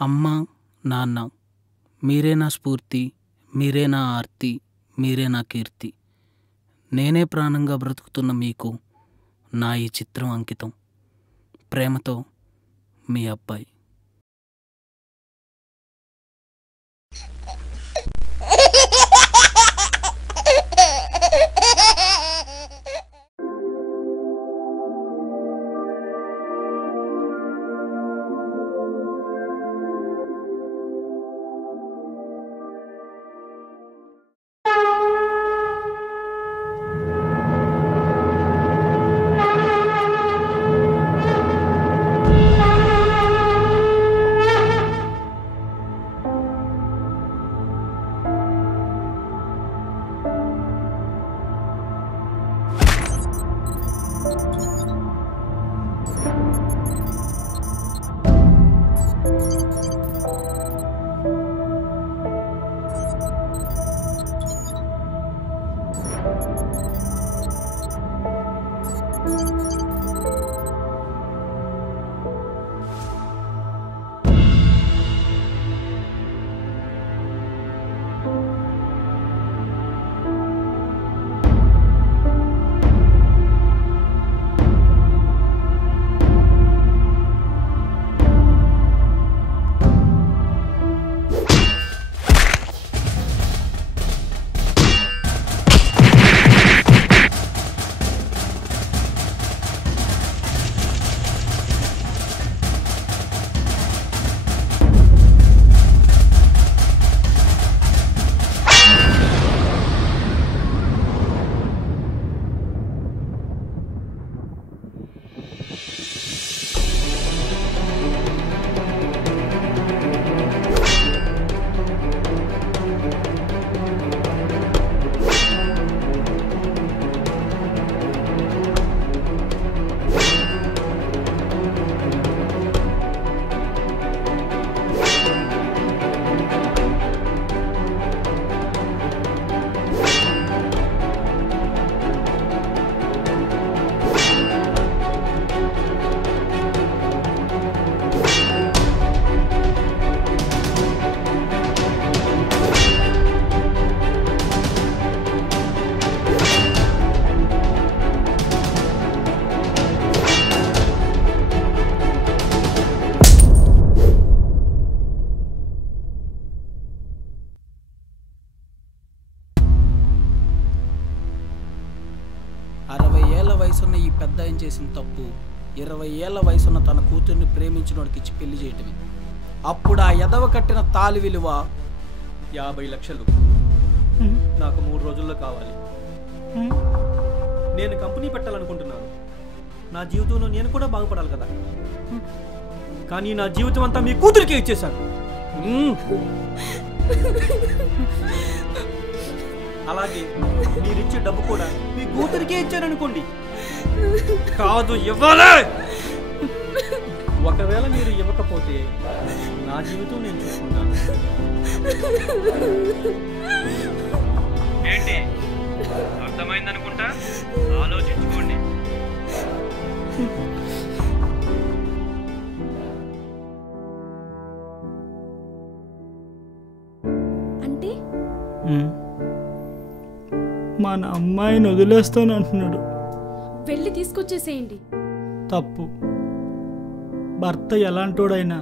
అమ్మ, నాన్న, మీరే నా స్ఫూర్తి, మీరే నా ఆర్తి, మీరే నా కీర్తి. నేనే ప్రాణంగా బ్రతుకుతున్న మీకు నా ఈ చిత్రం అంకితం. ప్రేమతో మీ అబ్బాయి. వయసున్న ఈ పెద్ద ఆయన చేసిన తప్పు 20 ఏళ్ల వయసున్న తన కూతుర్ని ప్రేమించినోడికి ఇచ్చి పెళ్లి చేయటమే. అప్పుడు ఆ ఎదవ కట్టిన తాలి విలువ 50 లక్షలు. నాకు 3 రోజుల్లో కావాలి. నేను కంపెనీ పెట్టాలనుకుంటున్నాను. నా జీవితంలో నేను కూడా బాగుపడాలి కదా. కానీ నా జీవితం అంతా మీ కూతురికే ఇచ్చేశాను. అలాగే మీరిచ్చే డబ్బు కూడా మీ కూతురికే ఇచ్చారనుకోండి. కాదు, ఇవ్వాలి. ఒకవేళ మీరు ఇవ్వకపోతే నా జీవితం నేను చూసుకుంటాను. ఏంటి, అర్థమైందనుకుంటా? ఆలోచించుకోండి. అంటే మన అమ్మాయిని వదిలేస్తాను అంటున్నాడు. వెళ్ళి తీసుకొచ్చేసేయండి. తప్పు. భర్త ఎలాంటోడైనా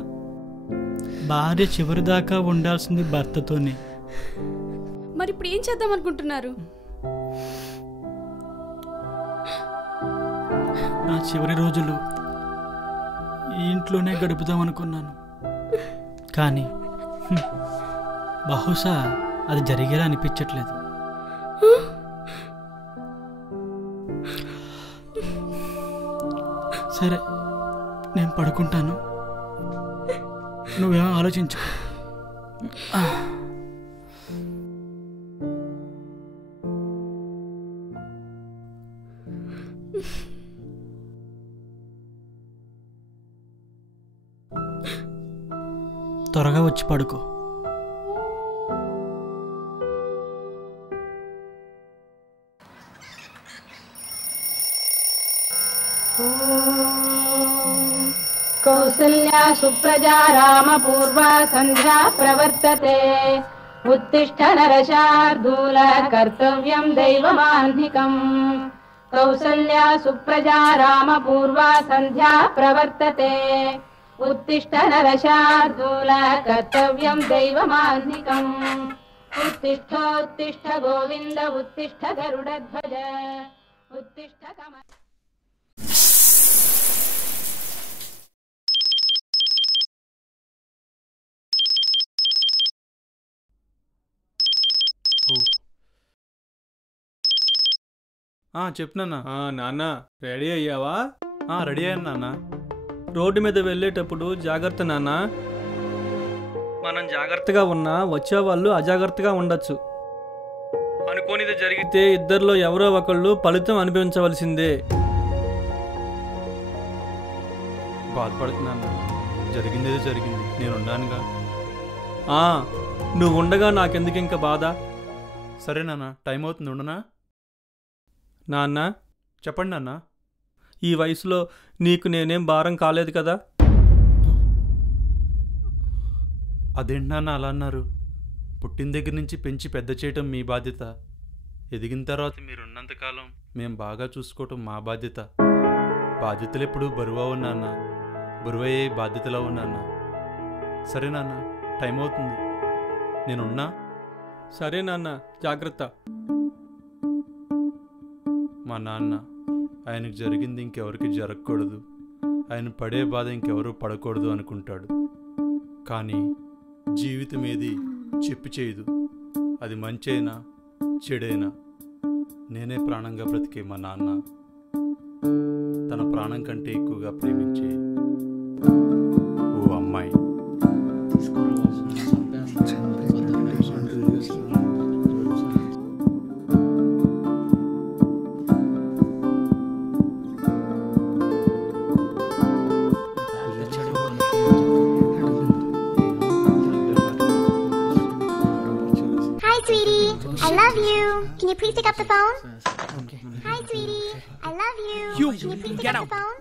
భార్య చివరిదాకా ఉండాల్సింది భర్తతోనే. మరి ఇప్పుడు ఏం చేద్దాం అనుకుంటున్నారు? నా చివరి రోజులు ఈ ఇంట్లోనే గడుపుదాం అనుకున్నాను. కానీ బహుశా అది జరిగేలా అనిపించట్లేదు. సరే, నేను పడుకుంటాను. నువ్వేమో ఆలోచించు. త్వరగా వచ్చి పడుకో. కౌసల్యా సుప్రజా రామపూర్వా సంధ్యా ప్రవర్తతే उत्तिष्ठ नरशार्दूल कर्तव्यं दैवमान्धिकम् कौसल्या सुप्रजा रामपूर्वा सन्ध्या प्रवर्तते उत्तिष्ठ नरशार्दूल कर्तव्यं दैवमान्धिकम् उत्तिष्ठोत्तिष्ठ गोविन्द उत्तिष्ठ गरुडध्वज उत्तिष्ठ कमल చెప్తున్నా నాన్న రెడీ అయ్యావా? రెడీ అయ్యాను నాన్న. రోడ్డు మీద వెళ్ళేటప్పుడు జాగ్రత్త నాన్న. మనం జాగ్రత్తగా ఉన్నా వచ్చేవాళ్ళు అజాగ్రత్తగా ఉండొచ్చు. అనుకోనిది జరిగితే ఇద్దరిలో ఎవరో ఒకళ్ళు ఫలితం అనుభవించవలసిందే. బాధపడుతున్నాను. జరిగిందేదో జరిగింది, నేనున్నానుగా. నువ్వు ఉండగా నాకెందుకు ఇంకా బాధ? సరే నాన్న, టైం అవుతుంది, ఉండనా? నాన్న చెప్పండి నాన్న. ఈ వయసులో నీకు నేనేం భారం కాలేదు కదా? అదేంటి నాన్న అలా అన్నారు? పుట్టిన దగ్గర నుంచి పెంచి పెద్ద చేయటం మీ బాధ్యత. ఎదిగిన తర్వాత మీరున్నంతకాలం మేము బాగా చూసుకోవటం మా బాధ్యత. బాధ్యతలు ఎప్పుడు బరువు నాన్న, బరువయ్యే బాధ్యతలో ఉన్నాన్న. సరే నాన్న, టైం అవుతుంది, నేనున్నా. సరే నాన్న, జాగ్రత్త. మా నాన్న, ఆయనకు జరిగింది ఇంకెవరికి జరగకూడదు, ఆయన పడే బాధ ఇంకెవరూ పడకూడదు అనుకుంటాడు. కానీ జీవితం ఏది చెప్పి చేయదు. అది మంచైనా చెడైనా నేనే ప్రాణంగా బ్రతికే మా నాన్న తన ప్రాణం కంటే ఎక్కువగా ప్రేమించే ఓ అమ్మాయి. I love you. Can you please pick up the phone? Okay. Hi, sweetie. I love you. Can you please pick up the phone?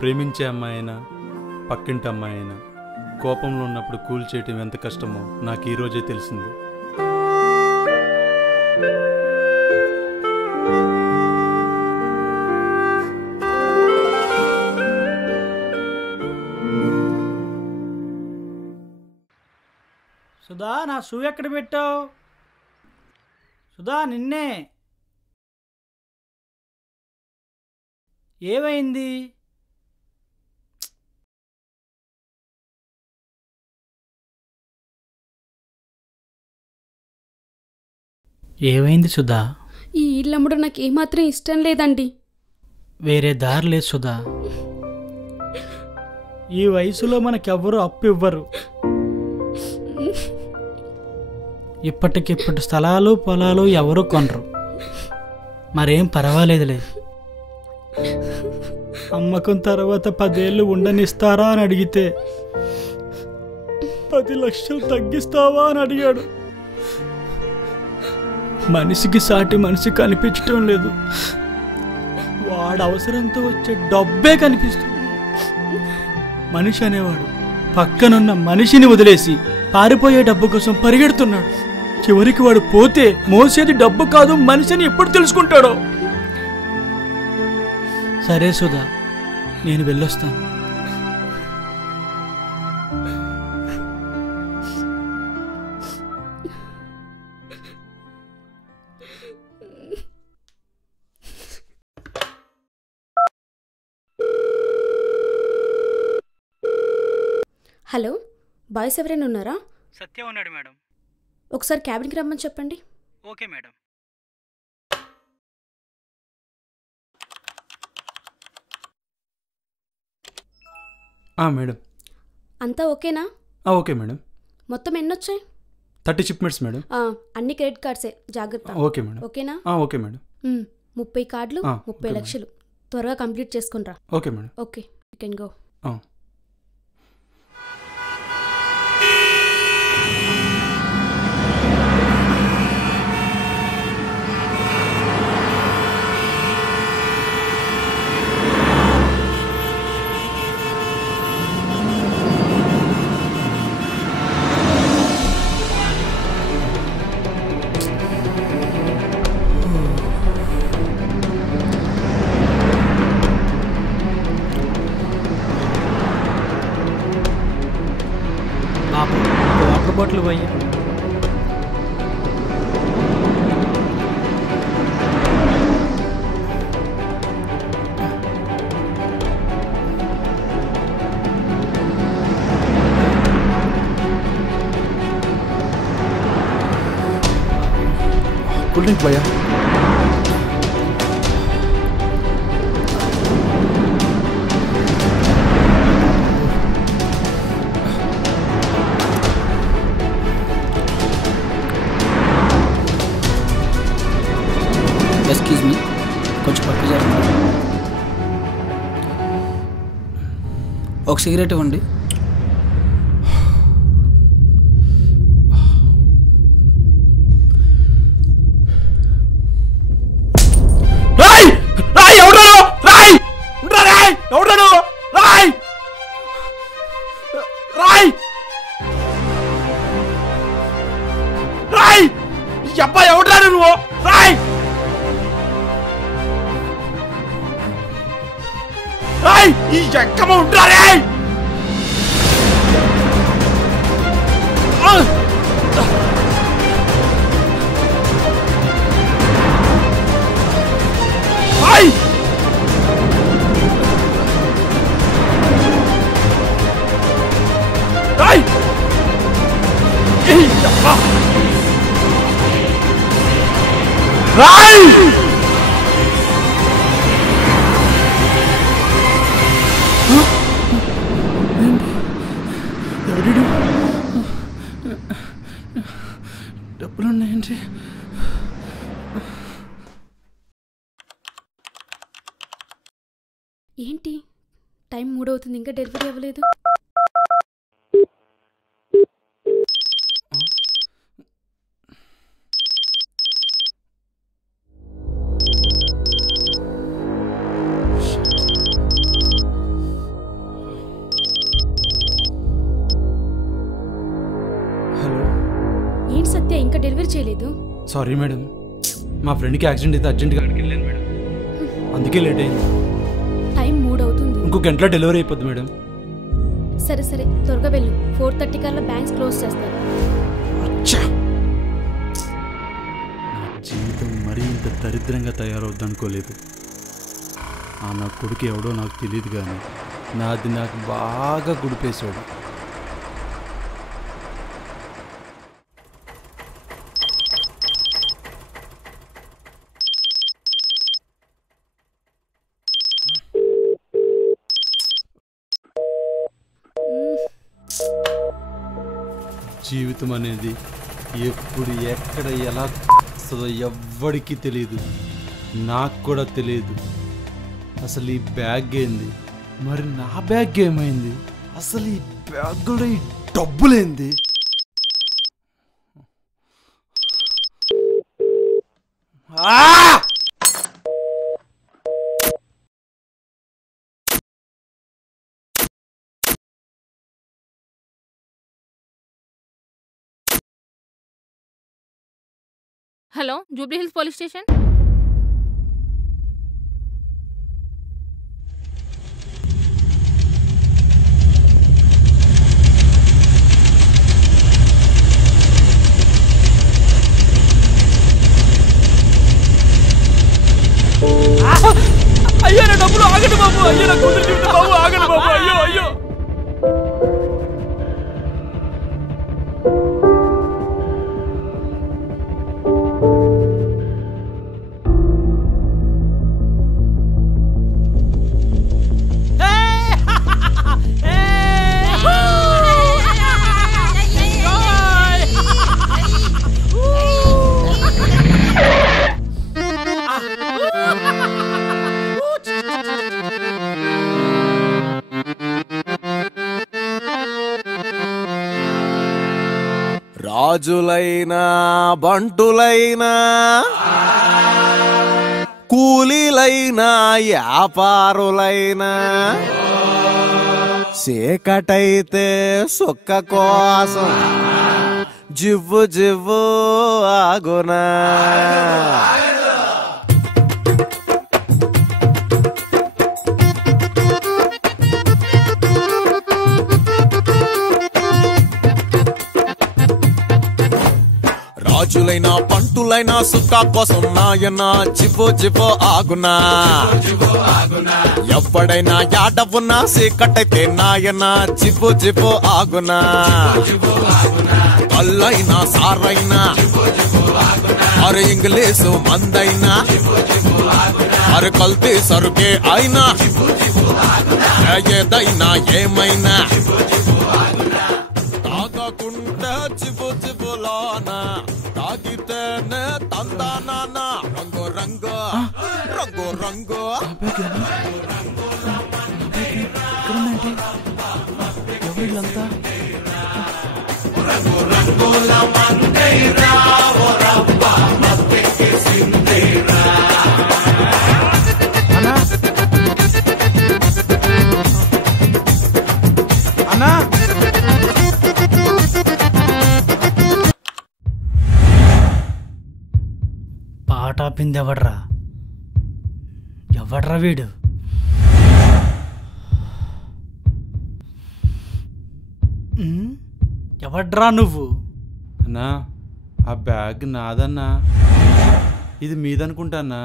ప్రేమించే అమ్మాయినా పక్కింటి అమ్మాయినా కోపంలో ఉన్నప్పుడు కూల్ చేయటం ఎంత కష్టమో నాకు ఈరోజే తెలిసింది. సుధా, నా షూ ఎక్కడ పెట్టావు? సుధా, నిన్నే. ఏమైంది? ఏమైంది సుధా? ఈ ఇల్లమ్మడు నాకు ఏమాత్రం ఇష్టం లేదండి. వేరే దారి లేదు సుధా. ఈ వయసులో మనకెవ్వరూ అప్పు ఇవ్వరు. ఇప్పటికిప్పుడు స్థలాలు పొలాలు ఎవరు కొనరు. మరేం పర్వాలేదులే. అమ్మకం తర్వాత 10 ఏళ్ళు ఉండనిస్తారా అని అడిగితే 10 లక్షలు తగ్గిస్తావా అని అడిగాడు. మనిషికి సాటి మనిషి కనిపించటం లేదు. వాడు అవసరంతో వచ్చే డబ్బే కనిపిస్తుంది. మనిషి అనేవాడు పక్కనున్న మనిషిని వదిలేసి పారిపోయే డబ్బు కోసం పరిగెడుతున్నాడు. చివరికి వాడు పోతే మోసేది డబ్బు కాదు మనిషిని ఎప్పుడు తెలుసుకుంటాడో. సరే సుధా, నేను వెళ్ళొస్తాను. హలో, బాయ్స్ ఎవరైనా ఉన్నారా? సత్య ఉన్నాడు మేడం. ఒకసారి క్యాబిన్కి రమ్మని చెప్పండి. Okay madam. మేడం. అంతా ఓకేనా? Okay madam. మొత్తం ఎన్నొచ్చాయి? 30 షిప్మెంట్స్ మేడం. అన్ని క్రెడిట్ కార్డ్సే, జాగ్రత్త. Okay madam. ఓకేనా? Okay madam. 30 కార్డులు, 30 లక్షలు. త్వరగా కంప్లీట్ చేసుకునిరా. Okay madam. Okay, you can go. థ్యాంక్లు భయ్యా. కూల్ డ్రింక్ భయ్యా. ఎక్స్క్యూజ్ మీ, కొంచెం పక్క జరగండి. ఒక సిగరెట్ ఇవ్వండి. డబ్బులు ఉన్నాయండి. ఏంటి టైం 3 అవుతుంది, ఇంకా డెలివరీ అవ్వలేదు. ఏంటి సత్య, ఇంకా డెలివరీ చేయలేదు? సారీ మేడం, మా ఫ్రెండ్కి యాక్సిడెంట్ అయితే అర్జెంట్గా అక్కడికి వెళ్ళాను మేడం, అందుకే లేట్ అయింది. టైం 3 అవుతుంది. ఇంకో గంటలో డెలివరీ అయిపోద్ది మేడం. సరే సరే, త్వరగా వెళ్ళు. 4:30 కల్లా బ్యాంక్స్ క్లోజ్ చేస్తారు. నా జీవితం మరీ ఇంత దరిద్రంగా తయారవుద్ది అనుకోలేదు. నా కొడుకు ఎవడో నాకు తెలియదు, కానీ నాది నాకు బాగా గుడిపేశాడు. జీవితం అనేది ఎప్పుడు ఎక్కడ ఎలా వస్తుందో ఎవ్వడికి తెలియదు, నాకు కూడా తెలియదు. అసలు ఈ బ్యాగ్ ఏంది, మరి నా బ్యాగ్ ఏమైంది, అసలు ఈ బ్యాగ్లో ఈ డబ్బులేంది? Hello, Jubilee Hills police station. అయ్యో నా డబ్బులు ఆగండి బాబు, అయ్యో నా కూతురు జీవితం బాబు, ఆగండి బాబు, అయ్యో అయ్యో. రాజులైనా బంటులైనా కూలీలైనా వ్యాపారులైనా చీకటైతే సుక్క కోసం జివ్వు జివ్వు ఆగునా. గాజులైనా పంటులైనా సుక్క కోసం నాయన జివ్వు జివ్వు ఆగునా ఎవ్వడైనా యాడవున్నా సీకటైతే నాయన జివ్వు జివ్వు ఆగునా కల్లైనా సారైనా అరే ఇంగ్లీషు మందైనా అరే కల్తీ సరుకే అయినా ఏదైనా ఏమైనా తాగకుంటే చిబు చిబులానా తాగితేనే తందానా రంగు రంగు రంగు రంగు రంగు రంగుల మందైరా ఓ రబ్బ మత్తికి సిందేరా అన్నా పాట ఆపింది ఎవడ్రా వీడు ఎవడ్రా నువ్వు? అన్నా ఆ బ్యాగ్ నాదన్నా, ఇది మీదనుకుంటానా.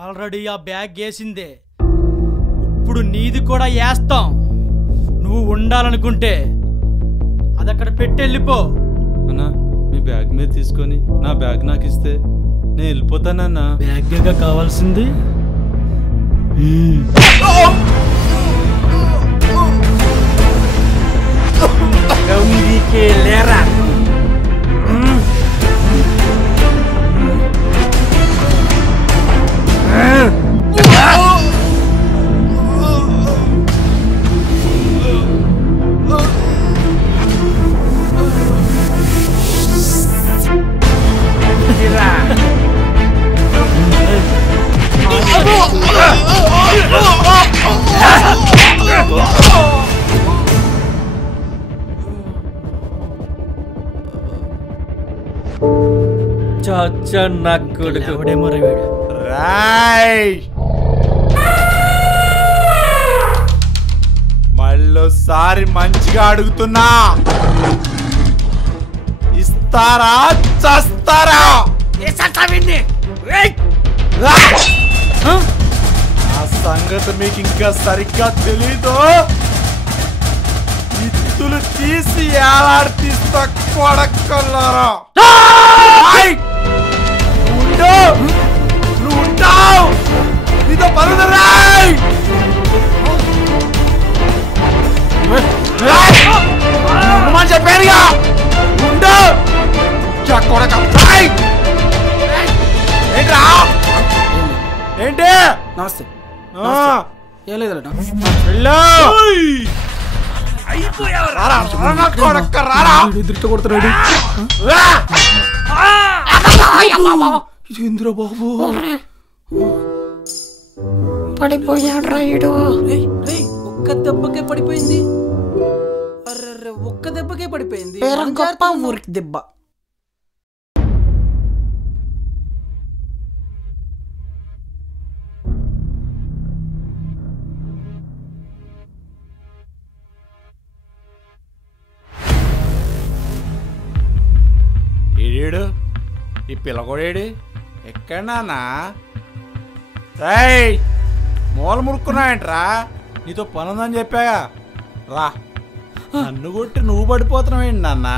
ఆల్రెడీ ఆ బ్యాగ్ వేసిందే, ఇప్పుడు నీది కూడా వేస్తాం. నువ్వు ఉండాలనుకుంటే అది అక్కడ పెట్టి వెళ్ళిపో. అన్నా మీ బ్యాగ్ మీద తీసుకొని నా బ్యాగ్ నాకు ఇస్తే నేను వెళ్ళిపోతానన్నా. బ్యాగ్గా కావాల్సింది లేరా. మళ్ళోసారి మంచిగా అడుగుతున్నా, ఇస్తారా చస్తారా? ఆ సంగతి మీకు ఇంకా సరిగ్గా తెలీదు. ఇత్తులు తీసి ఏలాడిస్తా కొడక్కల్లారా. నువ్వు ఉంటావు, నీతో పరుదరాయ్. చెప్పానుగా ఉండు. ఏంట్రా ఏంటి? నమస్తే. ఏం లేదు కొడుతున్నాడు. ఇంద్ర బాబు పడిపోయాడు రాయుడు. ఒక్క దెబ్బకే పడిపోయింది. అర్రే ఒక్క దెబ్బకే పడిపోయింది. గొప్ప ఊరికి దెబ్బ. ఏడు ఈ పిల్లగోడేడి ఎక్కడనా? మూల మురుక్కున్నావేంట్రా? నీతో పనుందని చెప్పాగా రా. నన్ను కొట్టి నువ్వు పడిపోతున్నావేంటి నాన్న?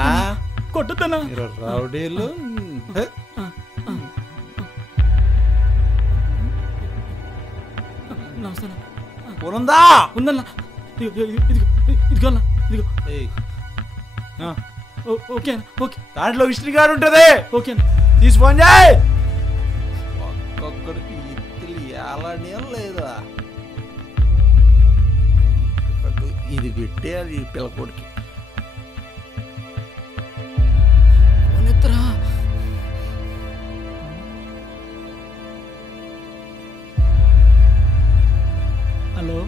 కొట్టుతున్నా రౌడీలు. ఉందా? ఉందన్నా. ఇదిగో ఓకే ఓకే. దాంట్లో విష్ణు గారు ఉంటుంది. ఓకే తీసుకోండి. చేయి ఒక్కొక్కడికి ఇత్తులు ఏలాని లేదా? ఇది పెట్టేయాలి ఈ పిల్లకోడికి. హలో,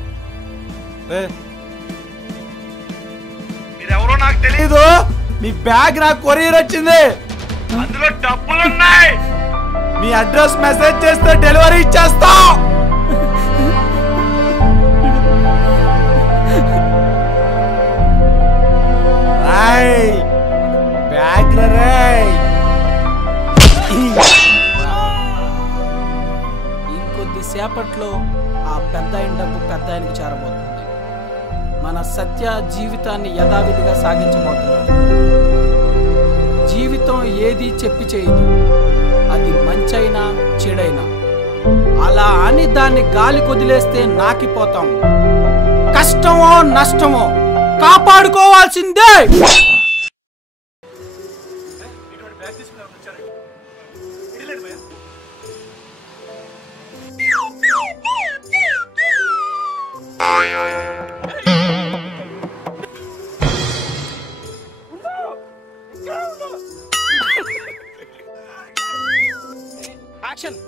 మీరెవరో నాకు తెలీదు. మీ బ్యాగ్ నాకు కొరియర్ వచ్చింది, అందులో డబ్బులు ఉన్నాయి. మీ అడ్రస్ మెసేజ్ చేస్తే డెలివరీ ఇచ్చేస్తా. బ్యాగ్ ఇంకొద్దిసేపట్లో ఆ పెద్ద ఆయన డబ్బు పెద్ద ఆయనకి చేరబోతుంది. మన సత్య జీవితాన్ని యథావిధిగా సాగించబోతున్నాడు. జీవితం ఏది చెప్పి చేయదు, అది మంచైనా చెడైనా. అలా అని దాన్ని గాలి కొదిలేస్తే నాకిపోతాం. కష్టమో నష్టమో కాపాడుకోవాల్సిందే. యాక్షన్.